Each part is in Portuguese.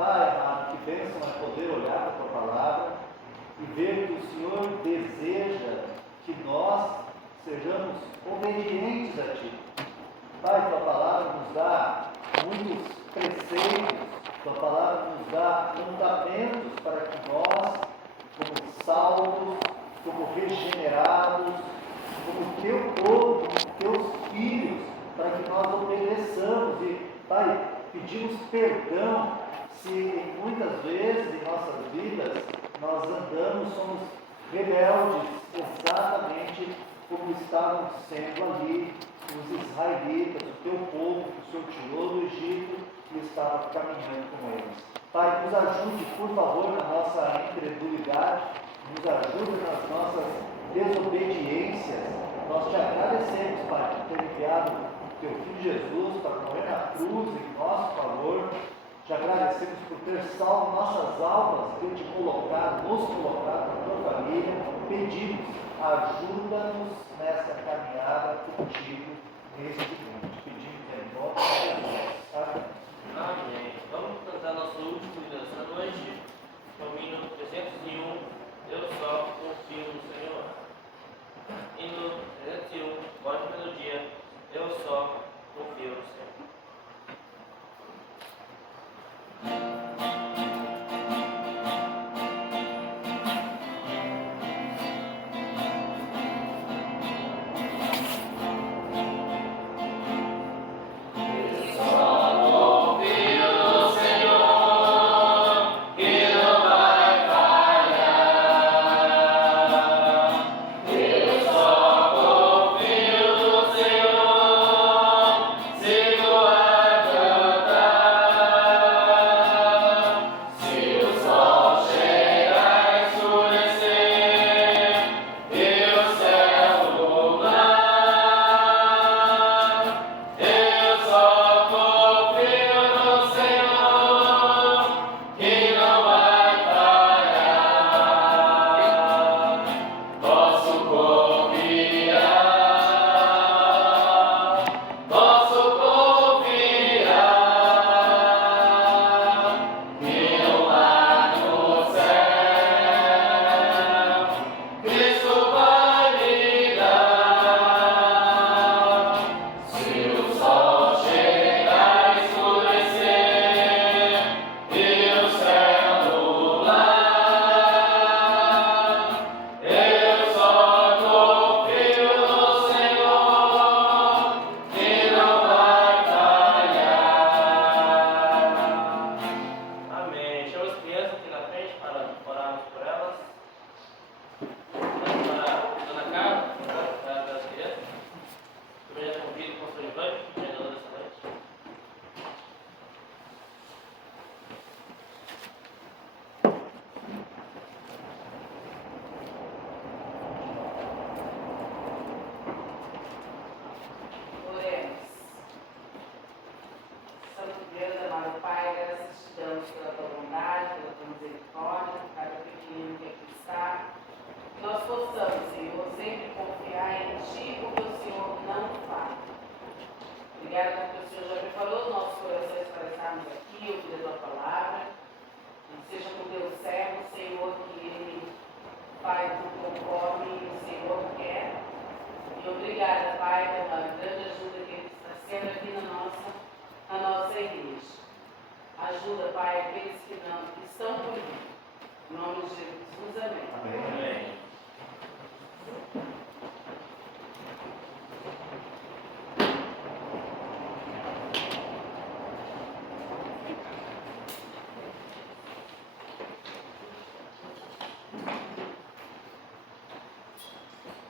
Pai amado, que bênção é poder olhar para a tua palavra e ver que o Senhor deseja que nós sejamos obedientes a Ti. Pai, tua palavra nos dá muitos preceitos, tua palavra nos dá mandamentos para que nós, como salvos, como regenerados, como teu povo, como teus filhos, para que nós obedeçamos. E, Pai, pedimos perdão se muitas vezes em nossas vidas nós andamos, somos rebeldes, exatamente como estavam sendo ali os israelitas, o teu povo que o Senhor tirou do Egito e estava caminhando com eles. Pai, nos ajude, por favor, na nossa incredulidade, nos ajude nas nossas desobediências. Nós te agradecemos, Pai, por ter enviado o teu Filho Jesus para morrer na cruz em nosso favor. Te agradecemos por ter salvo nossas almas, por te colocar, nos colocar na tua família. Pedimos, ajuda-nos nessa caminhada contigo neste mundo. Pedimos em nome de Jesus. Amém. Amém. Vamos cantar nosso último hino dessa noite, que é o hino 301, Eu Só Confio no Senhor. Hino 301, voz de melodia, Eu Só Confio no Senhor.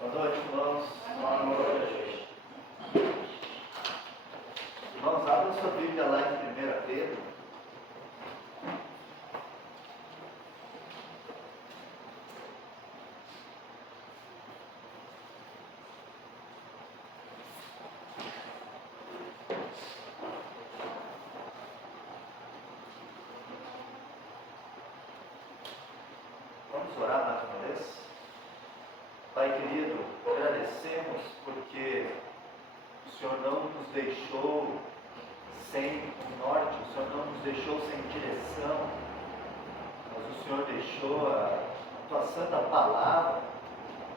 Boa noite, irmãos. Boa noite. Irmãos, abra sua Bíblia lá em 1 Pedro. Vamos orar mais uma vez? Pai querido, agradecemos porque o Senhor não nos deixou sem um norte, o Senhor não nos deixou sem direção, mas o Senhor deixou a tua santa palavra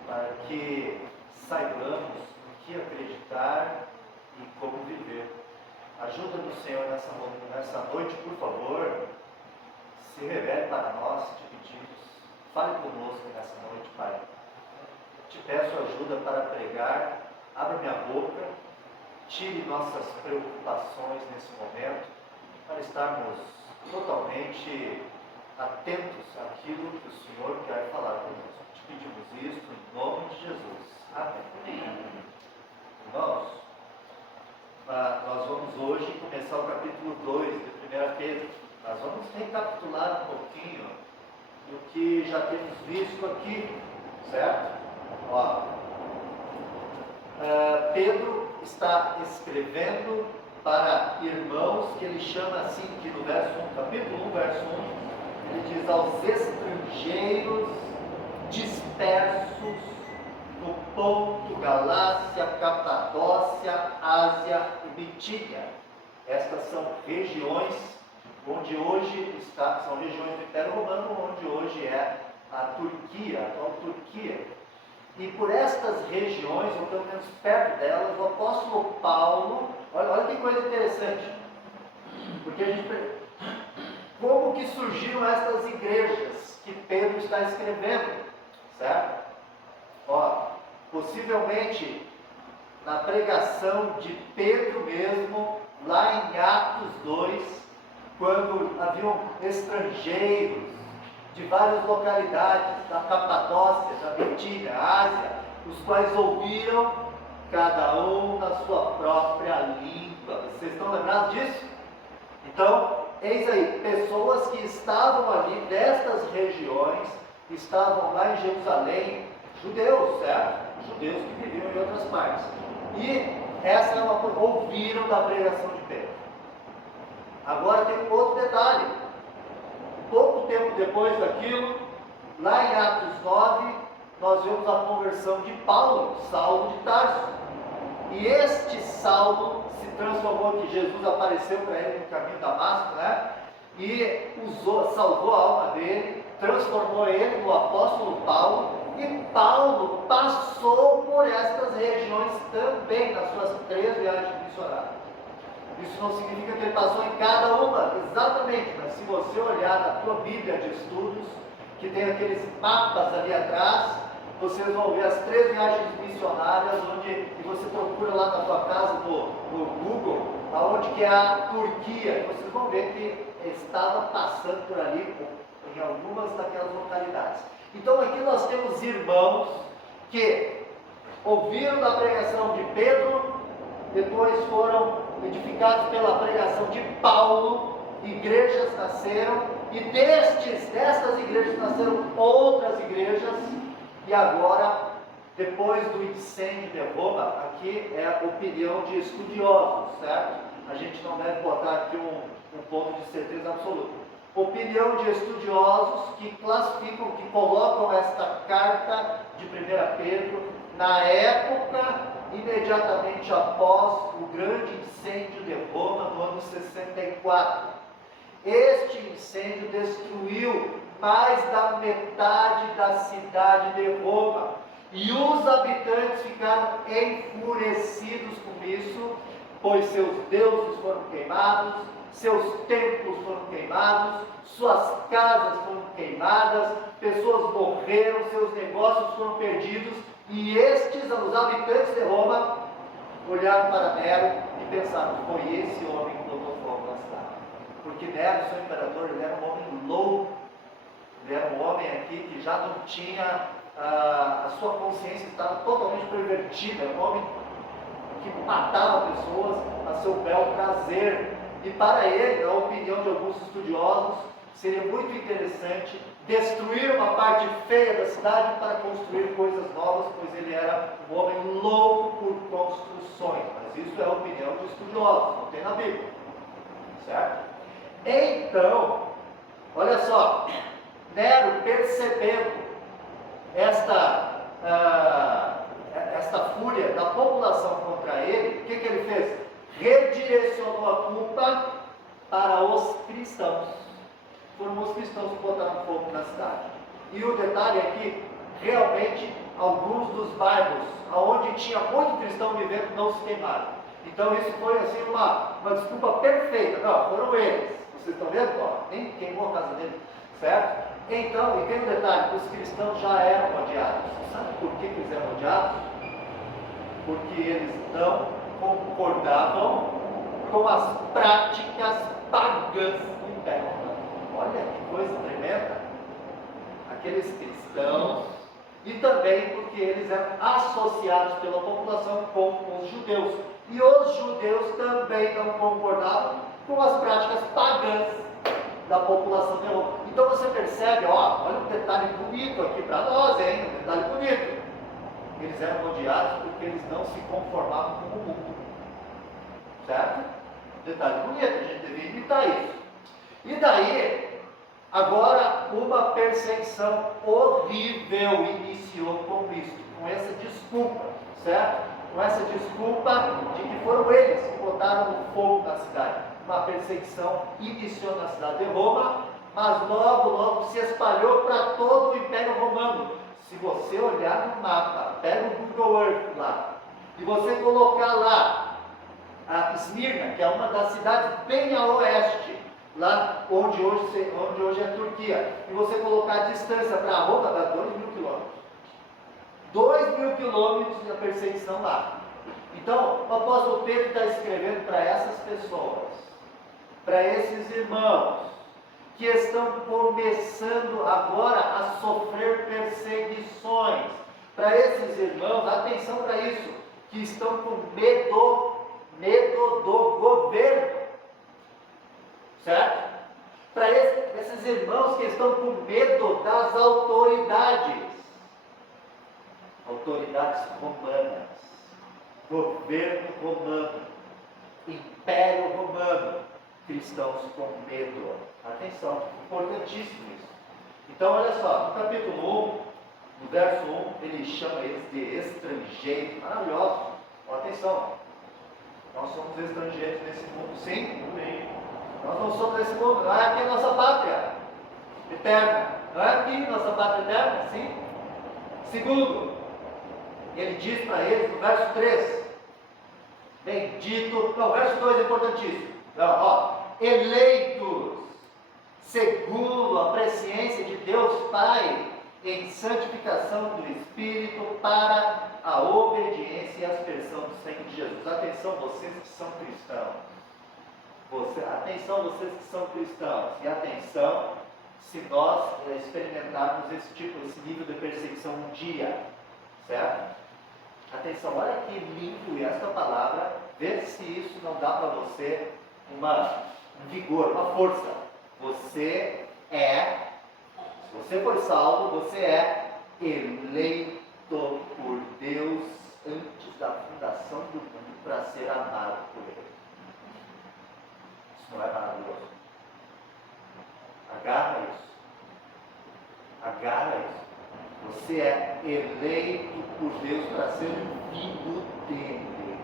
para que saibamos o que acreditar e como viver. Ajuda-nos, Senhor, nessa noite, por favor, se revele para nós, te pedimos. Fale conosco nessa noite, Pai. Te peço ajuda para pregar, abra minha boca, tire nossas preocupações nesse momento, para estarmos totalmente atentos àquilo que o Senhor quer falar conosco. Te pedimos isso em nome de Jesus. Amém. Irmãos, nós vamos hoje começar o capítulo 2 de 1 Pedro. Nós vamos recapitular um pouquinho do que já temos visto aqui, certo? Pedro está escrevendo para irmãos que ele chama assim, que no capítulo 1, verso 1, ele diz aos estrangeiros dispersos no Ponto, Galácia, Capadócia, Ásia e Bitínia. Estas são regiões onde hoje são regiões do Império Romano, onde hoje é a Turquia, a atual Turquia. E por estas regiões, ou pelo menos perto delas, o apóstolo Paulo, olha que coisa interessante, porque como que surgiram estas igrejas que Pedro está escrevendo, certo? Possivelmente na pregação de Pedro mesmo, lá em Atos 2, quando haviam estrangeiros de várias localidades, da Capadócia, da Bitínia, Ásia, os quais ouviram cada um na sua própria língua. Vocês estão lembrados disso? Então, eis aí, pessoas que estavam ali nestas regiões, estavam lá em Jerusalém, judeus, certo? Judeus que viviam em outras partes. E essa é uma coisa, ouviram da pregação de Pedro. Agora tem um outro detalhe. Pouco tempo depois daquilo, lá em Atos 9, nós vemos a conversão de Paulo, Saulo de Tarso. E este Saulo se transformou, que Jesus apareceu para ele no caminho de Damasco, né? E salvou a alma dele, transformou ele no apóstolo Paulo. E Paulo passou por estas regiões também, nas suas 3 viagens missionárias. Isso não significa que ele passou em cada uma, exatamente, mas se você olhar na tua Bíblia de estudos, que tem aqueles mapas ali atrás, vocês vão ver as 3 viagens missionárias, e você procura lá na tua casa, no Google, aonde que é a Turquia, vocês vão ver que estava passando por ali, em algumas daquelas localidades. Então aqui nós temos irmãos que ouviram da pregação de Pedro, depois foram edificados pela pregação de Paulo, igrejas nasceram, e destas igrejas nasceram outras igrejas, e agora, depois do incêndio de Roma, aqui é a opinião de estudiosos, certo? A gente não deve botar aqui um ponto de certeza absoluta. Opinião de estudiosos que classificam, que colocam esta carta de 1 Pedro na época imediatamente após o grande incêndio de Roma no ano 64. Este incêndio destruiu mais da metade da cidade de Roma, e os habitantes ficaram enfurecidos com isso, pois seus deuses foram queimados, seus templos foram queimados, suas casas foram queimadas, pessoas morreram, seus negócios foram perdidos, e os habitantes de Roma, olharam para Nero e pensaram: foi esse homem que botou fogo na cidade. Porque Nero, seu imperador, ele era um homem louco, ele era um homem aqui que já não tinha, a sua consciência estava totalmente pervertida, era um homem que matava pessoas a seu bel prazer. E para ele, na opinião de alguns estudiosos, seria muito interessante destruir uma parte feia da cidade para construir coisas novas, pois ele era um homem louco por construções. Mas isso é a opinião de estudiosos, não tem na Bíblia, certo? Então, olha só, Nero, percebendo esta fúria da população contra ele, o que ele fez? redirecionou a culpa para os cristãos. Foram os cristãos que botaram fogo na cidade. E o detalhe é que, realmente, alguns dos bairros onde tinha muito cristão vivendo não se queimaram. Então isso foi assim uma desculpa perfeita. Não, foram eles. Vocês estão vendo? Ó, nem queimou a casa dele, certo? Então, e tem um detalhe, os cristãos já eram odiados. Sabe por que eles eram odiados? Porque eles não concordavam com as práticas pagãs do Império Romano. Olha que coisa tremenda. Aqueles cristãos, e também porque eles eram associados pela população com os judeus. E os judeus também não concordavam com as práticas pagãs da população de Roma. Então você percebe, ó, olha um detalhe bonito aqui para nós, hein? Um detalhe bonito. Eles eram odiados porque eles não se conformavam com o mundo. Certo? Detalhe bonito, a gente devia imitar isso. E daí, agora uma perseguição horrível iniciou com Cristo, com essa desculpa, certo? Com essa desculpa de que foram eles que botaram o fogo na cidade. Uma perseguição iniciou na cidade de Roma, mas logo se espalhou para todo o Império Romano. Se você olhar no mapa, pega o Google Earth lá, e você colocar lá a Esmirna, que é uma das cidades bem a oeste, lá onde hoje é a Turquia, e você colocar a distância para Roma, dá 2.000 quilômetros. 2.000 quilômetros da perseguição lá. Então, o apóstolo Pedro está escrevendo para essas pessoas, para esses irmãos, que estão começando agora a sofrer perseguições. Para esses irmãos, atenção para isso, que estão com medo do governo. Certo? Para esses irmãos que estão com medo das autoridades romanas, governo romano, império romano, cristãos com medo. Atenção, importantíssimo isso. Então, olha só, no capítulo 1, no verso 1, ele chama eles de estrangeiros. Maravilhoso. Atenção, nós somos estrangeiros nesse mundo, sim? Amém. Nós não somos desse mundo, não é aqui a nossa pátria eterna. Não é aqui nossa pátria eterna? Sim. Segundo, ele diz para eles no verso 3, bendito, não, o verso 2 é importantíssimo. Não, ó, eleitos, segundo a presciência de Deus Pai, em santificação do Espírito, para a obediência e aspersão do sangue de Jesus. Atenção, vocês que são cristãos. Atenção, vocês que são cristãos. E atenção, se nós experimentarmos esse nível de perseguição um dia. Certo? Atenção, olha que lindo esta palavra. Vê se isso não dá para você um vigor, uma força. Se você for salvo, você é eleito por Deus antes da fundação do mundo para ser amado por Ele. Isso não é maravilhoso? Agarra isso. Agarra isso. Você é eleito por Deus para ser um filho dele.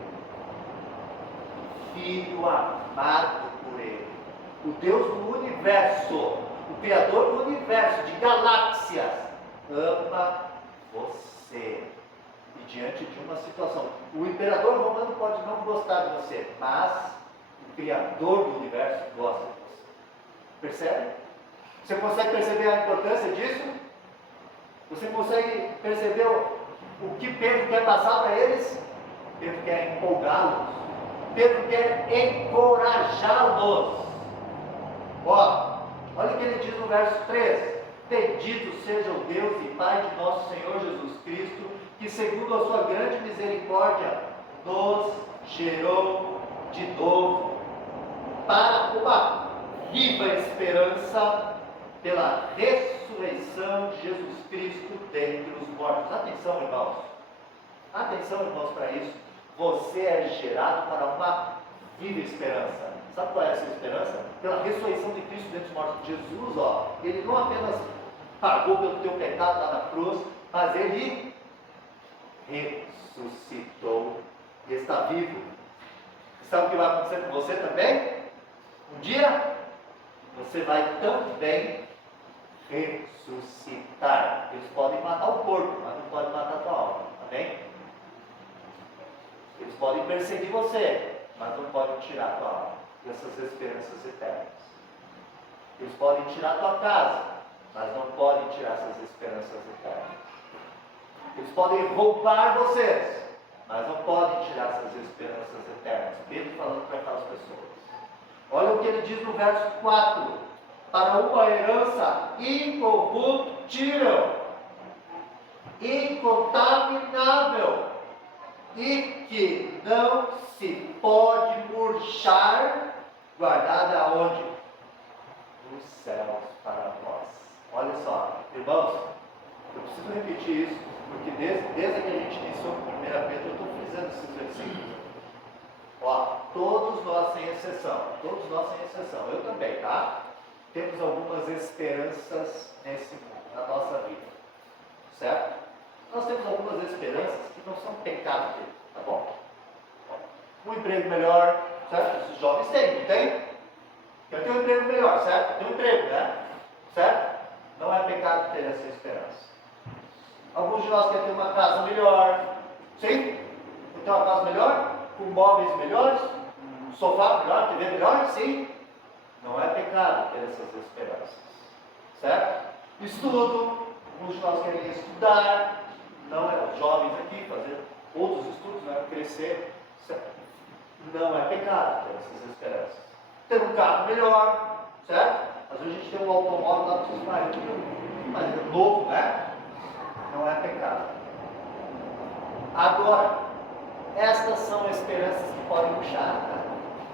Filho amado por Ele. O Deus do universo, o Criador do universo, de galáxias, ama você. E diante de uma situação, o imperador romano pode não gostar de você, mas o Criador do universo gosta de você. Percebe? Você consegue perceber a importância disso? Você consegue perceber o que Pedro quer passar para eles? Pedro quer empolgá-los. Pedro quer encorajá-los. Ó, olha o que ele diz no verso 3. Bendito seja o Deus e Pai de nosso Senhor Jesus Cristo, que segundo a sua grande misericórdia, nos gerou de novo para uma viva esperança pela ressurreição de Jesus Cristo dentre os mortos. Atenção, irmãos. Atenção, irmãos, para isso. Você é gerado para uma viva esperança. Sabe qual é essa esperança? Pela ressurreição de Cristo dentre os mortos. Jesus, ó, ele não apenas pagou pelo teu pecado lá na cruz, mas ele ressuscitou e está vivo. Sabe o que vai acontecer com você também? Um dia, você vai também ressuscitar. Eles podem matar o corpo, mas não podem matar a tua alma. Amém? Eles podem perseguir você, mas não podem tirar a tua alma dessas esperanças eternas. Eles podem tirar a tua casa, mas não podem tirar essas esperanças eternas. Eles podem roubar vocês, mas não podem tirar essas esperanças eternas. Pedro falando para aquelas pessoas. Olha o que ele diz no verso 4. Para uma herança incorruptível, incontaminável, e que não se pode murchar, guardada aonde? Nos céus para nós. Olha só, irmãos, eu preciso repetir isso, porque desde que a gente iniciou com 1 Pedro, eu estou frisando esses versículos. Ó, todos nós sem exceção, eu também, tá? Temos algumas esperanças nesse mundo, na nossa vida, certo? Nós temos algumas esperanças que não são pecado dele, tá bom? Um emprego melhor, certo? Os jovens têm, não tem? Eu tenho um emprego melhor, certo? Eu tenho um emprego, né? Certo? Não é pecado ter essa esperança. Alguns de nós querem ter uma casa melhor, sim? Quer ter uma casa melhor? Com móveis melhores? Um sofá melhor? TV melhor? Sim? Não é pecado ter essas esperanças, certo? Estudo, alguns de nós querem estudar, não é, os jovens aqui, fazer outros estudos, né, crescer, certo? Não é pecado ter essas esperanças. Ter um carro melhor, certo? Às vezes a gente tem um automóvel lá para os maridos, mas é novo, né? Não é pecado. Agora, estas são esperanças que podem murchar, tá?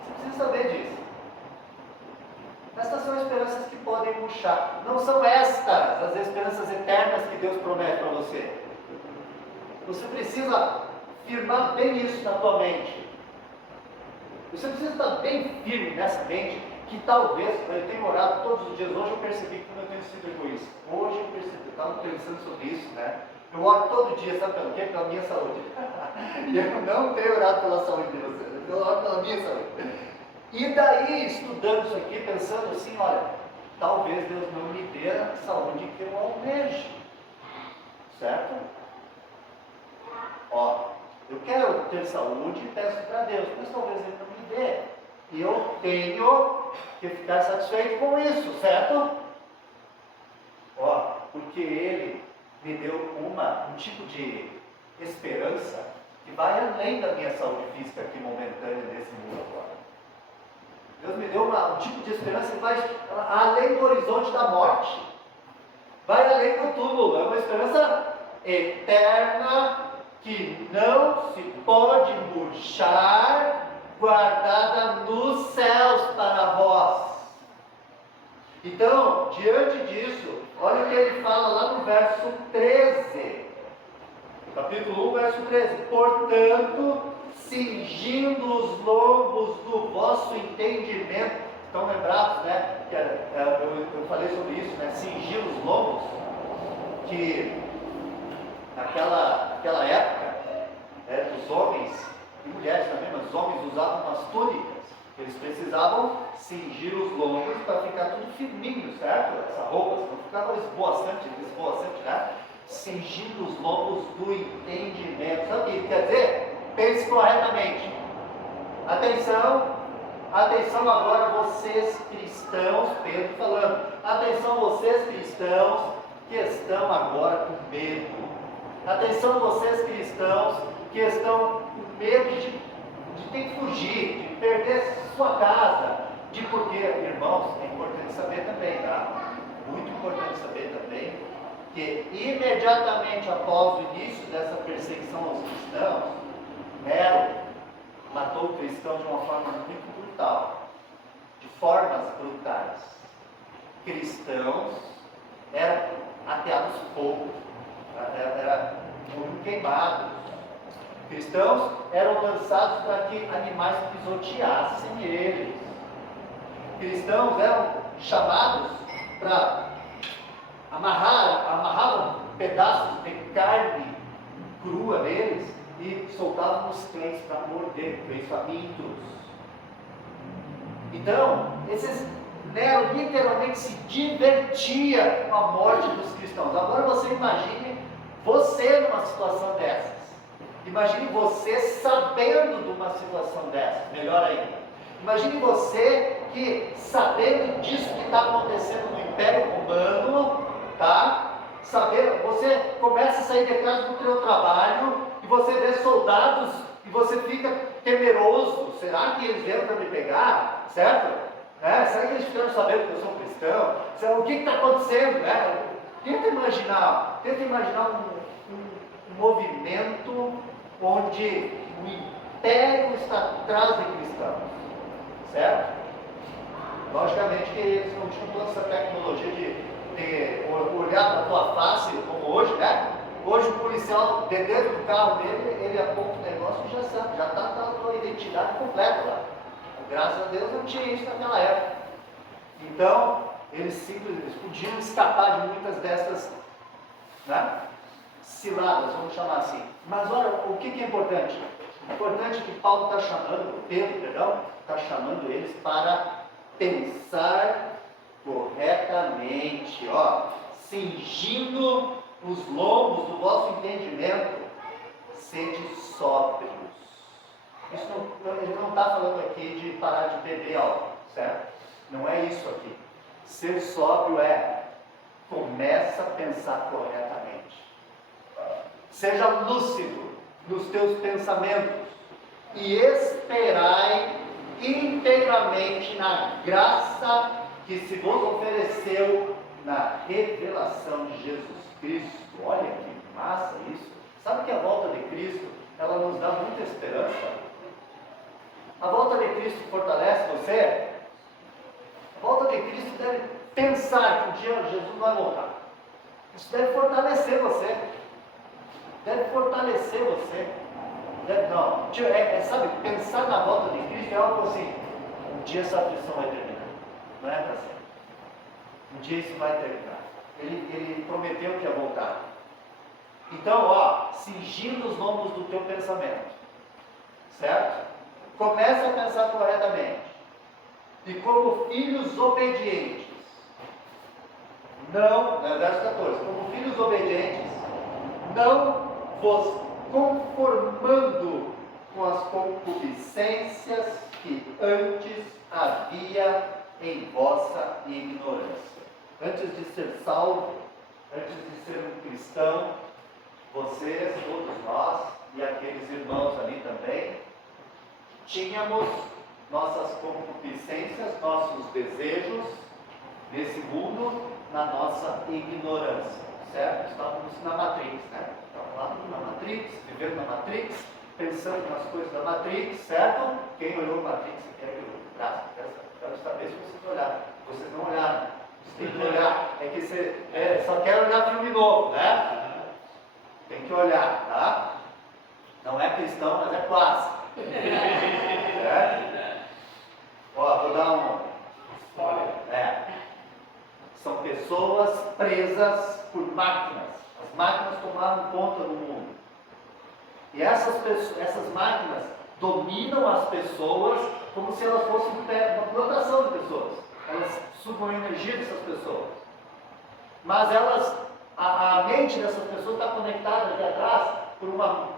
Você precisa saber disso. Estas são esperanças que podem murchar. Não são estas as esperanças eternas que Deus promete para você. Você precisa firmar bem isso na tua mente. Você precisa estar bem firme nessa mente, que talvez, eu tenho orado todos os dias, hoje eu percebi como eu tenho sido egoísta. Hoje eu percebi, eu estava pensando sobre isso, né? Eu oro todo dia, sabe pelo quê? Pela minha saúde. Eu não tenho orado pela saúde de vocês, eu oro pela minha saúde. E daí, estudando isso aqui, pensando assim, olha, talvez Deus não me dê a saúde que eu almejo. Certo? Ó, eu quero ter saúde e peço para Deus, mas talvez Ele não me dê. E eu tenho que ficar satisfeito com isso, certo? Ó, porque Ele me deu um tipo de esperança que vai além da minha saúde física aqui momentânea nesse mundo agora. Deus me deu um tipo de esperança que vai além do horizonte da morte, vai além do túmulo, é uma esperança eterna que não se pode murchar, guardada nos céus para vós. Então, diante disso, olha o que ele fala lá no verso 13, capítulo 1, verso 13: portanto, cingindo os lombos do vosso entendimento. Estão lembrados, né? Eu falei sobre isso, né? Cingir os lombos, que naquela época, os homens e mulheres também, mas os homens usavam umas túnicas. Eles precisavam cingir os lombos para ficar tudo firminho, certo? Essa roupa, não ficava esvoaçante, né? Cingindo os lombos do entendimento. Sabe o que quer dizer? Pense corretamente. Atenção agora vocês cristãos, Pedro falando. Atenção vocês cristãos que estão agora com medo. Atenção vocês cristãos que estão com medo de ter que fugir, de perder sua casa. Porque, irmãos, é importante saber também, tá? Muito importante saber também que imediatamente após o início dessa perseguição aos cristãos, Nero matou o cristão de uma forma muito brutal, de formas brutais. Cristãos eram ateados fogo, eram queimados. Cristãos eram lançados para que animais pisoteassem eles. Cristãos eram chamados para amarravam pedaços de carne crua neles e soltavam os cães para morder, cães famintos. Então, Nero literalmente se divertia com a morte dos cristãos. Agora você imagine você numa situação dessas. Imagine você sabendo de uma situação dessas. Melhor ainda. Imagine você que, sabendo disso que está acontecendo no Império Romano, tá? Você começa a sair de casa do seu trabalho e você vê soldados e você fica temeroso. Será que eles vieram para me pegar? Certo? Será que eles ficaram sabendo que eu sou cristão? O que está acontecendo? Tenta imaginar um movimento onde o império está atrás de cristãos, certo? Logicamente que eles não tinham toda essa tecnologia de olhar para a tua face, como hoje, né? Hoje o policial, dentro do carro dele, ele aponta o negócio e já sabe, já está a tua identidade completa lá. Graças a Deus não tinha isso naquela época. Então, eles podiam escapar de muitas dessas, né, ciladas, vamos chamar assim. Mas olha, o que é importante? É importante que Paulo está chamando, Pedro, está chamando eles para pensar corretamente, cingindo os lombos do vosso entendimento, sede sóbrios. Ele não está falando aqui de parar de beber álcool, certo? Não é isso aqui. Ser sóbrio começa a pensar corretamente. Seja lúcido nos teus pensamentos e esperai inteiramente na graça que se vos ofereceu na revelação de Jesus Cristo. Olha que massa isso. Sabe que a volta de Cristo, ela nos dá muita esperança? A volta de Cristo fortalece você? A volta de Cristo deve pensar que um dia Jesus vai voltar. Isso deve fortalecer você. Sabe, pensar na volta de Cristo é algo assim. Um dia essa aflição vai terminar. Não é para sempre. Um dia isso vai terminar. Ele prometeu que ia voltar. Então, cingindo os lombos do teu pensamento. Certo? Começa a pensar corretamente. E como filhos obedientes. Não, verso 14. Como filhos obedientes, não vos conformando com as concupiscências que antes havia em vossa ignorância. Antes de ser salvo, antes de ser um cristão, vocês, todos nós, e aqueles irmãos ali também, tínhamos nossas concupiscências, nossos desejos nesse mundo, na nossa ignorância, certo? Estávamos na Matrix, né? Estávamos lá na Matrix, vivendo na Matrix, pensando nas coisas da Matrix, certo? Quem olhou a Matrix, quer que eu quero saber se vocês olharam. Vocês não olharam, vocês têm que olhar. É que você só quer olhar filme novo, né? Tem que olhar, tá? Não é cristão, mas é clássico. Vou dar um spoiler. São pessoas presas por máquinas. As máquinas tomaram conta do mundo. E essas máquinas dominam as pessoas como se elas fossem uma plantação de pessoas. Elas sugam a energia dessas pessoas. Mas a mente dessas pessoas está conectada aqui atrás por uma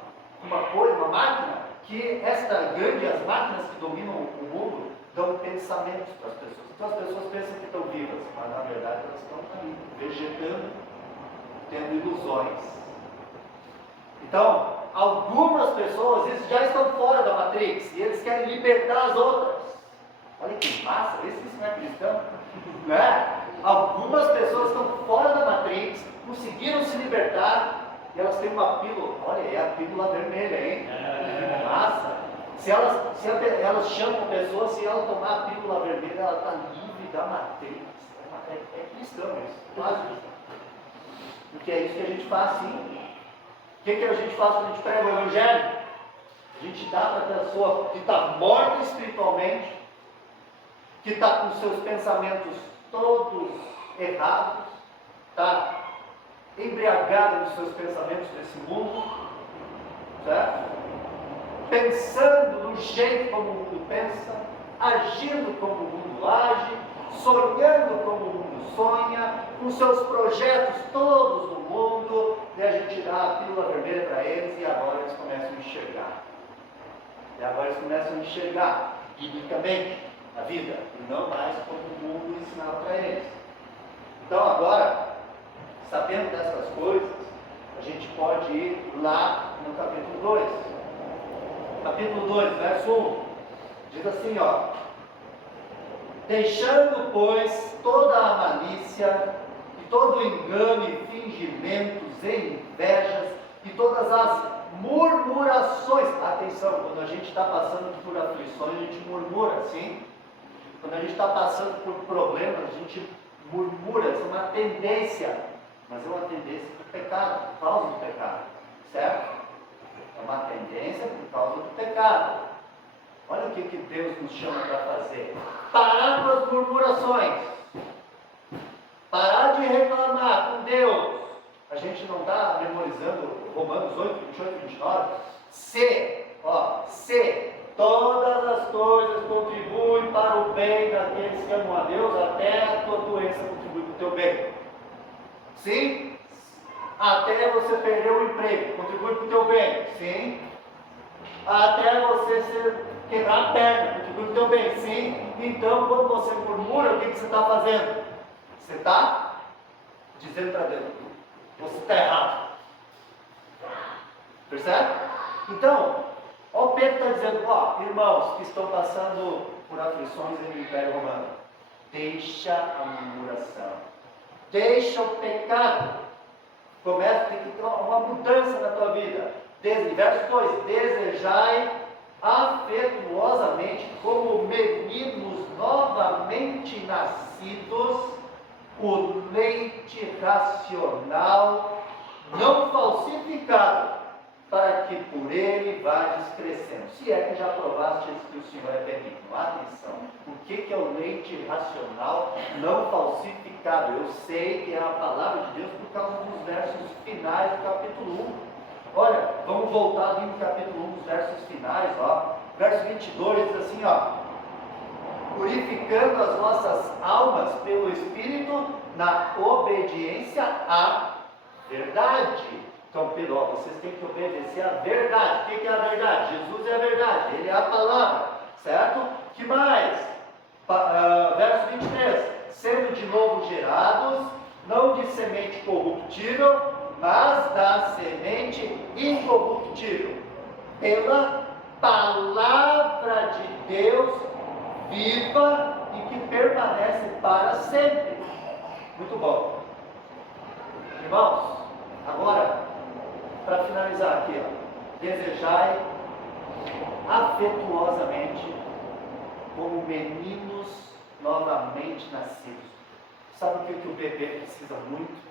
máquina, que as máquinas que dominam o mundo dão pensamentos para as pessoas. Então as pessoas pensam que estão vivas, mas na verdade elas estão ali, vegetando, tendo ilusões. Então, algumas pessoas já estão fora da Matrix e eles querem libertar as outras. Olha que massa, isso não é cristão, não é? Algumas pessoas estão fora da Matrix, conseguiram se libertar e elas têm uma pílula. Olha, é a pílula vermelha, hein? Massa! Se elas chamam a pessoa, se ela tomar a pílula vermelha, ela está livre da Matrix. É cristão isso, quase cristão. Porque é isso que a gente faz, sim. O que a gente faz quando a gente prega o Evangelho? A gente dá para a pessoa que está morta espiritualmente, que está com seus pensamentos todos errados, está embriagada nos seus pensamentos desse mundo, certo? Pensando do jeito como o mundo pensa, agindo como o mundo age, sonhando como o mundo sonha, com seus projetos todos no mundo, e a gente dá a pílula vermelha para eles e agora eles começam a enxergar. E agora eles começam a enxergar, biblicamente, a vida, e não mais como o mundo ensinava para eles. Então agora, sabendo dessas coisas, a gente pode ir lá no capítulo 2. Capítulo 2, verso 1. Diz assim, ó. Deixando, pois, toda a malícia, e todo o engano e fingimentos e invejas, e todas as murmurações. Atenção, quando a gente está passando por aflições, a gente murmura, sim? Quando a gente está passando por problemas, a gente murmura, isso é uma tendência, mas é uma tendência do pecado, por causa do pecado, certo? É uma tendência por causa do pecado. Olha o que Deus nos chama para fazer. Parar com as murmurações. Parar de reclamar com Deus. A gente não está memorizando Romanos 8, 28, 29. Se todas as coisas contribuem para o bem daqueles que amam a Deus, até a tua doença contribui para o teu bem. Sim? Até você perder o emprego, contribui para o teu bem. Sim? Até você quebrar a perna, contribui para o teu bem. Sim? Então, quando você murmura, o que você está fazendo? Você está dizendo para Deus, você está errado. Percebe? Então, ó, o Pedro está dizendo, ó, irmãos que estão passando por aflições no Império Romano, deixa a murmuração, deixa o pecado, começa, tem que ter uma mudança na tua vida. Verso 2, desejai afetuosamente como meninos novamente nascidos, o leite racional, não falsificado, para que por ele vades crescendo. Se é que já provaste que o Senhor é benigno. Atenção, o que é o leite racional não falsificado? Eu sei que é a palavra de Deus por causa dos versos finais do capítulo 1. Olha, vamos voltar ali no capítulo 1, dos versos finais, ó. Verso 22 diz assim, ó. Purificando as vossas almas pelo Espírito na obediência à verdade. Então, Pedro, vocês têm que obedecer à verdade. O que é a verdade? Jesus é a verdade, Ele é a palavra, certo? Que mais? Verso 23. Sendo de novo gerados, não de semente corruptível, mas da semente incorruptível, pela palavra de Deus viva e que permanece para sempre. Muito bom. Irmãos, agora, para finalizar aqui, ó, desejai afetuosamente como meninos novamente nascidos. Sabe o que o bebê precisa muito?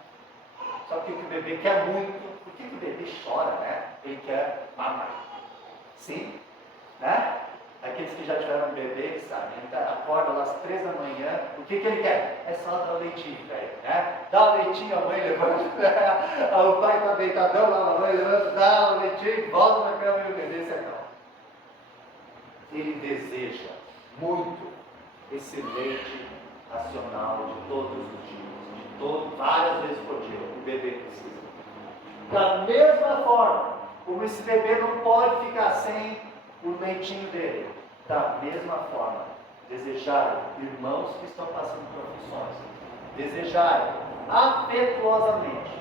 Sabe o que o bebê quer muito? Por que o bebê chora, né? Ele quer mamar. Sim? Né? Aqueles que já tiveram um bebê, sabe? Ele acorda lá às 3 da manhã. O que ele quer? É só dar o leitinho, velho. Né? Dá o leitinho, a mãe levanta. O pai está deitadão lá, a mãe levanta, dá o leitinho, volta na cama e o bebê se acalma. Ele deseja muito esse leite racional de todos os dias. Várias vezes por dia, o bebê precisa. Da mesma forma, como esse bebê não pode ficar sem o leitinho dele, da mesma forma, desejar, irmãos que estão passando por aflições, desejar afetuosamente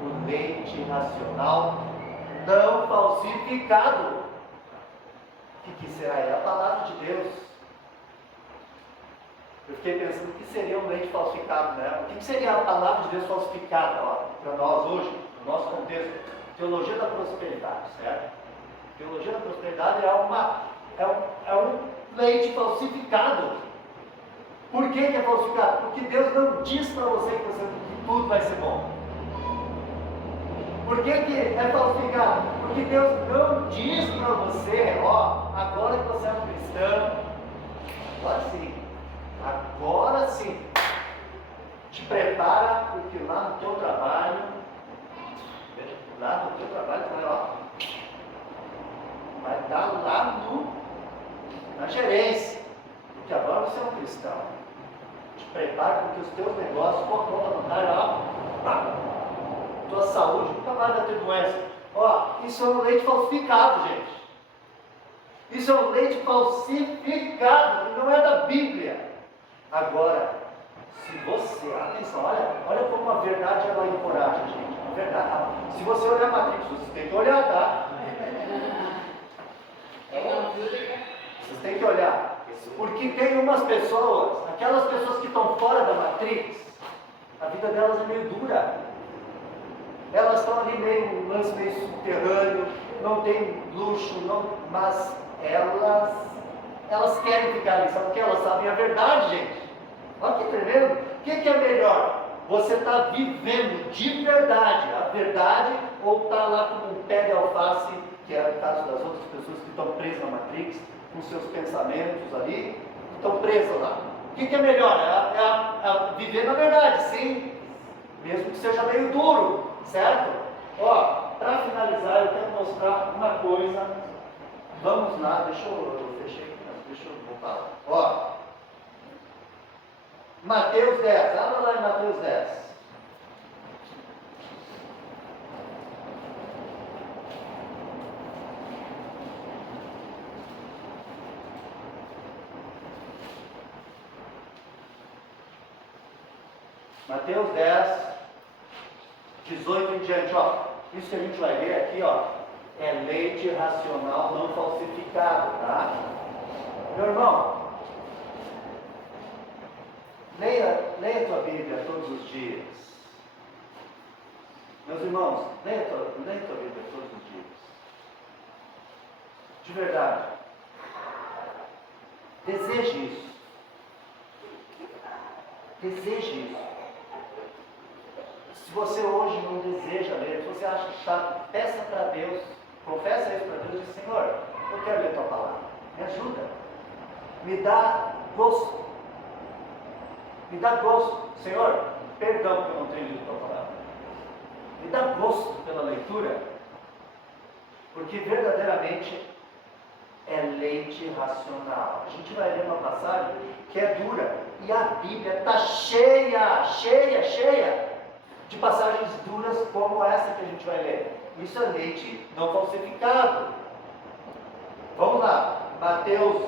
o leite racional não falsificado. O que será? É a palavra de Deus. Eu fiquei pensando, o que seria um leite falsificado, né? O que seria a palavra de Deus falsificada, para nós hoje, no nosso contexto? Teologia da prosperidade, certo? Teologia da prosperidade é um leite falsificado. Por que é falsificado? Porque Deus não diz para você que tudo vai ser bom. Por que é falsificado? Porque Deus não diz para você, ó, agora que você é um cristão, agora sim. Agora sim, te prepara, porque lá no teu trabalho, vai dar lá no na gerência, porque agora você é um cristão. Te prepara porque os teus negócios, tua conta bancária, tua saúde, nunca mais vai ter doença. Ó, isso é um leite falsificado, gente. Isso é um leite falsificado, que não é da Bíblia. Agora, se você, atenção, olha como a verdade ela encoraja, gente. A verdade, se você olhar a Matrix, você tem que olhar, tá? Vocês têm que olhar. Porque tem umas pessoas, aquelas pessoas que estão fora da Matrix, a vida delas é meio dura. Elas estão ali meio, um lance meio subterrâneo, não tem luxo, mas elas querem ficar ali, sabe porque elas sabem a verdade, gente. Olha que tremendo. O que é melhor? Você está vivendo de verdade a verdade, ou está lá como um pé de alface, que é o caso das outras pessoas que estão presas na Matrix, com seus pensamentos ali, estão presas lá. O que é melhor? É viver na verdade, sim, mesmo que seja meio duro, certo? Ó, para finalizar, eu quero mostrar uma coisa. Vamos lá, eu fechei aqui, deixa eu voltar lá. Ó, Mateus 10, abra lá em Mateus 10. Mateus 10, 18 em diante, ó. Isso que a gente vai ler aqui, ó, é leite racional não falsificado, tá? Meu irmão, leia a tua Bíblia todos os dias. Meus irmãos, leia a tua Bíblia todos os dias. De verdade. Deseje isso. Deseje isso. Se você hoje não deseja ler, se você acha chato, peça para Deus, confessa isso para Deus e diz: Senhor, eu quero ler tua palavra, me ajuda, me dá gosto, Senhor, perdão que eu não tenho lido tua palavra, me dá gosto pela leitura, porque verdadeiramente é leite racional. A gente vai ler uma passagem que é dura, e a Bíblia está cheia de passagens duras como essa que a gente vai ler. Isso é leite não falsificado. Vamos lá, Mateus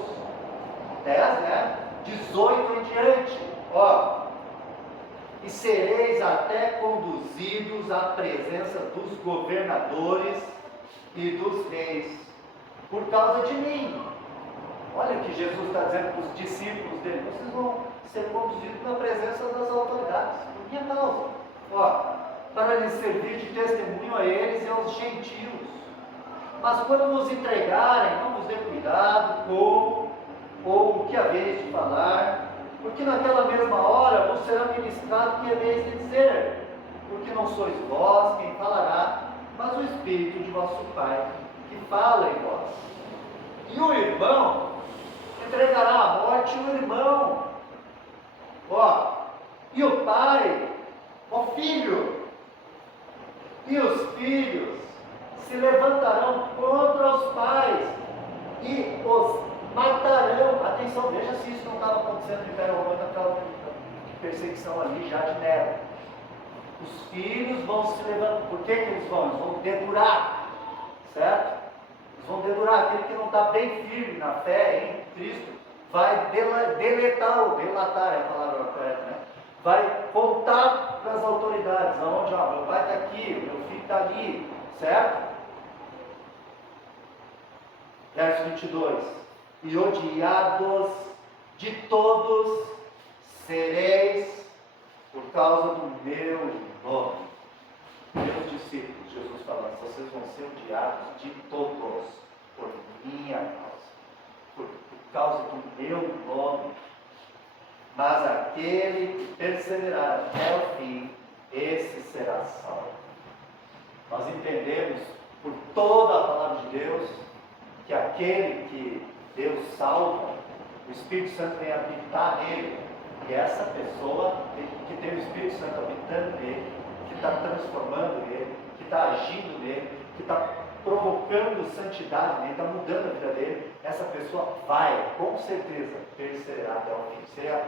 10, né? 18 em diante. Ó, e sereis até conduzidos à presença dos governadores e dos reis, por causa de mim. Olha o que Jesus está dizendo para os discípulos dele: vocês vão ser conduzidos na presença das autoridades, por minha causa. Ó, para lhes servir de testemunho a eles e aos gentios. Mas quando vos entregarem, não vos dê cuidado como ou o que haveis de falar, porque naquela mesma hora vos será ministrado o que haveis de dizer, porque não sois vós quem falará, mas o Espírito de vosso Pai, que fala em vós. E o irmão entregará à morte o irmão, ó, e o pai o filho, e os filhos se levantarão contra os pais e os matarão. Atenção, veja se isso não estava acontecendo no Império Romano, naquela perseguição ali já de Nero. Os filhos vão se levantar. Por que eles vão? Eles vão dedurar, certo? Eles vão dedurar. Aquele que não está bem firme na fé em Cristo vai delatar é a palavra correta, né? Vai contar para as autoridades: aonde, meu pai está aqui, meu filho está ali, certo? Verso 22: e odiados de todos sereis por causa do meu nome. Meus discípulos, Jesus falando, vocês vão ser odiados de todos por minha causa, por causa do meu nome. Mas aquele que perseverar até o fim, esse será salvo. Nós entendemos por toda a palavra de Deus que aquele que Deus salva, o Espírito Santo vem habitar nele, e essa pessoa que tem o Espírito Santo habitando nele, que está transformando ele, que está agindo nele, que está provocando santidade, né? Está mudando a vida dele, essa pessoa vai, com certeza, perseverar até o fim. Seria,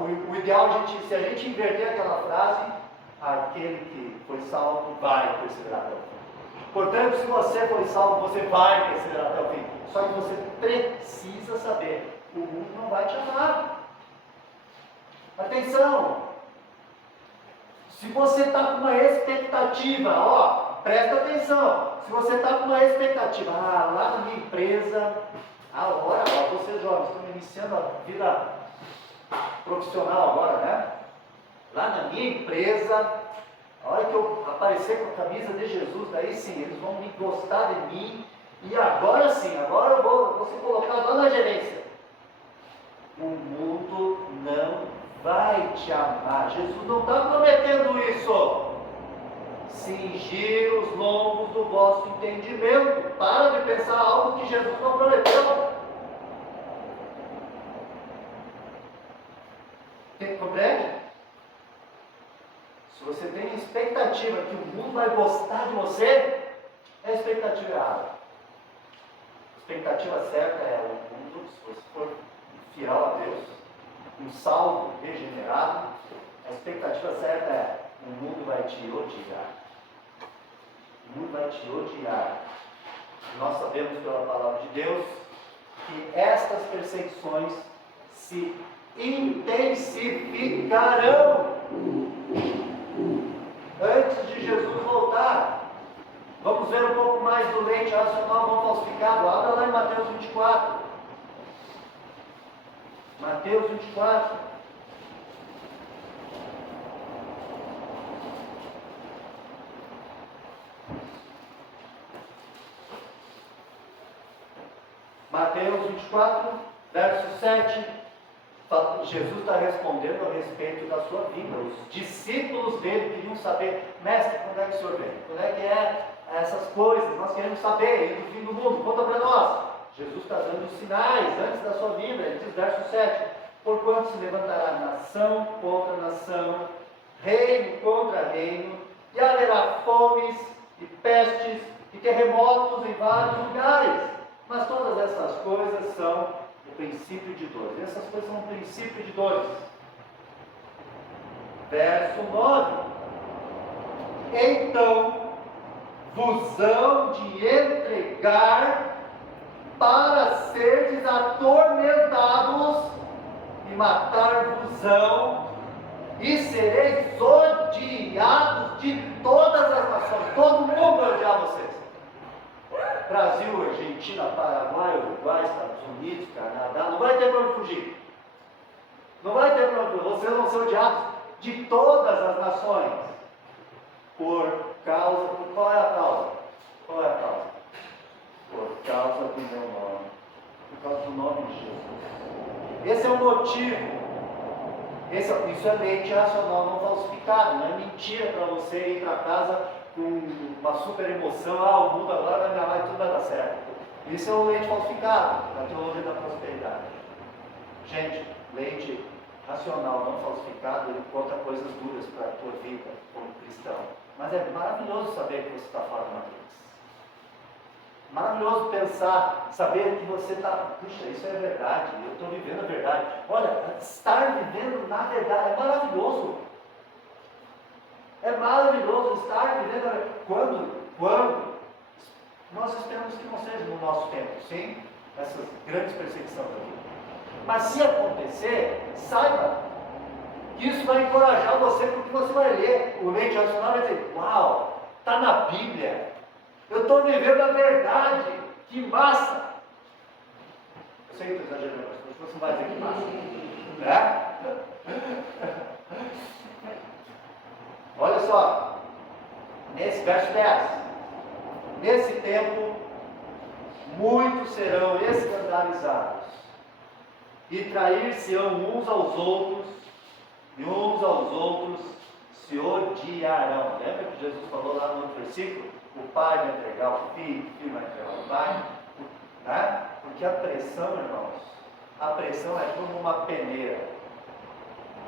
o ideal, se a gente inverter aquela frase, aquele que foi salvo vai perseverar até o fim. Portanto, se você foi salvo, você vai perseverar até o fim. Só que você precisa saber, o mundo não vai te amar. Atenção! Se você está com uma expectativa, presta atenção. Se você está com uma expectativa, lá na minha empresa, vocês jovens estão iniciando a vida profissional agora, né? Lá na minha empresa, a hora que eu aparecer com a camisa de Jesus, daí sim, eles vão me gostar de mim, e agora sim, agora eu vou ser colocado lá na gerência. O mundo não vai te amar. Jesus não está prometendo isso. Cingir os lombos do vosso entendimento. Para de pensar algo que Jesus não prometeu. Compreende? Se você tem a expectativa que o mundo vai gostar de você, é a expectativa errada. A expectativa certa é o mundo, se você for fiel a Deus, um salvo regenerado, a expectativa certa é: o mundo vai te odiar. O mundo vai te odiar. Nós sabemos pela palavra de Deus que estas perseguições se intensificarão antes de Jesus voltar. Vamos ver um pouco mais do leite racional não falsificado. Abra lá em Mateus 24. Mateus 24. Mateus 24, verso 7. Jesus está respondendo a respeito da sua vida. Os discípulos dele queriam saber: mestre, quando é que o senhor vem? Quando é que é essas coisas? Nós queremos saber, e do fim do mundo, conta para nós. Jesus está dando os sinais antes da sua vida. Ele diz, verso 7: porquanto se levantará nação contra nação, reino contra reino, e haverá fomes e pestes e terremotos em vários lugares. Mas todas essas coisas são o princípio de dores. Essas coisas são o princípio de dores. Verso 9: então vos hão de entregar para serdes atormentados, e matar-vos-ão, e sereis odiados de todas as nações. Todo mundo vai odiar vocês. Brasil, Argentina, Paraguai, Uruguai, Estados Unidos, Canadá, não vai ter para onde fugir. Não vai ter para onde fugir. Vocês vão ser odiados de todas as nações. Por qual é a causa? Qual é a causa? Por causa do meu nome. Por causa do nome de Jesus. Esse é o motivo. Isso é leite racional não falsificado. Não é mentira para você ir para casa com uma super emoção: o mundo agora vai me amar e tudo vai dar certo. Isso é o leite falsificado, a teologia da prosperidade. Gente, leite racional não falsificado, ele conta coisas duras para a tua vida como cristão. Mas é maravilhoso saber que você está fora da Matrix. Maravilhoso pensar, saber que você está, puxa, isso é verdade, eu estou vivendo a verdade. Olha, estar vivendo na verdade é maravilhoso. É maravilhoso estar vivendo a verdade. Quando? Nós esperamos que não seja no nosso tempo, sim, essas grandes perseguições aqui. Mas se acontecer, saiba que isso vai encorajar você, porque você vai ler o leite racional e vai dizer: uau, está na Bíblia, eu estou vivendo a verdade, que massa! Eu sei que estou exagerando, mas você não vai dizer que massa, né? Olha só, nesse verso 10: nesse tempo, muitos serão escandalizados, e trair-se-ão uns aos outros, e uns aos outros se odiarão. Lembra que Jesus falou lá no outro versículo? O pai vai entregar o filho vai entregar o pai, né? Porque a pressão, irmãos, a pressão é como uma peneira.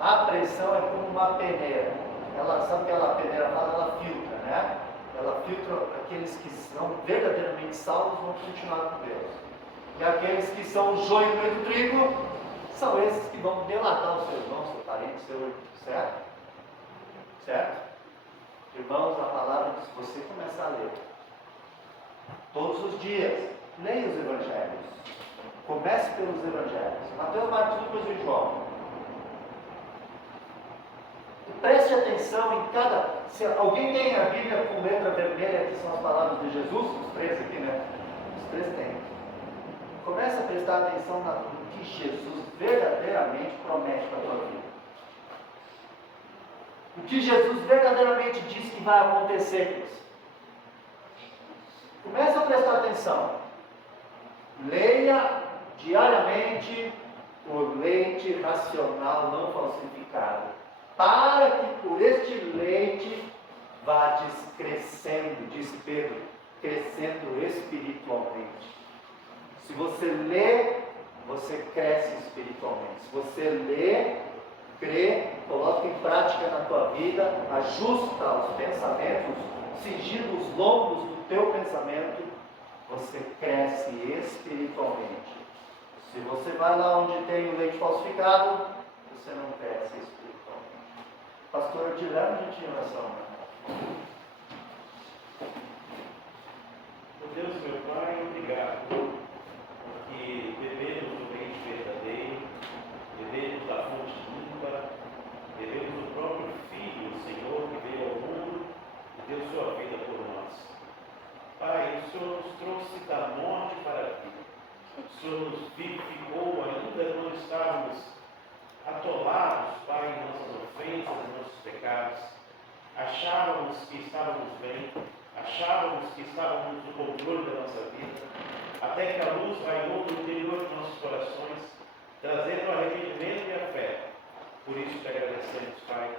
A pressão é como uma peneira. Ela, sabe o que a peneira faz? Ela filtra, né? ela filtra aqueles que são verdadeiramente salvos, vão continuar com Deus. E aqueles que são o joio no meio do trigo, são esses que vão delatar o seu irmão, seu parente, seu irmão, certo? Certo? Irmãos, a palavra, se você começar a ler todos os dias, leia os evangelhos. Comece pelos evangelhos. Mateus, Marcos, Lucas e João. E preste atenção em cada... Se alguém tem a Bíblia com letra vermelha, que são as palavras de Jesus, os três aqui, né? Os três têm. Comece a prestar atenção no que Jesus verdadeiramente promete para a tua vida. O que Jesus verdadeiramente diz que vai acontecer, queridos. Comece a prestar atenção. Leia diariamente o leite racional não falsificado, para que por este leite vá crescendo, diz Pedro, crescendo espiritualmente. Se você lê, você cresce espiritualmente. Se você lê, crê, coloca em prática na tua vida, ajusta os pensamentos, cingindo os lombos do teu pensamento, você cresce espiritualmente. Se você vai lá onde tem o leite falsificado, você não cresce espiritualmente. Pastor, eu te levo a gente em oração, né? Meu Deus, meu Pai, obrigado, porque bebemos do leite verdadeiro, bebemos da fonte limpa, bebemos do próprio Filho, o Senhor, que veio ao mundo e deu sua vida por nós. Pai, o Senhor nos trouxe da morte para a vida. O Senhor nos vivificou ainda quando estávamos atolados, Pai, em nossas ofensas, em nossos pecados. Achávamos que estávamos bem, achávamos que estávamos no controle da nossa vida, até que a luz raiou no interior de nossos corações, trazendo o arrependimento e a fé. Por isso te agradecemos, Pai.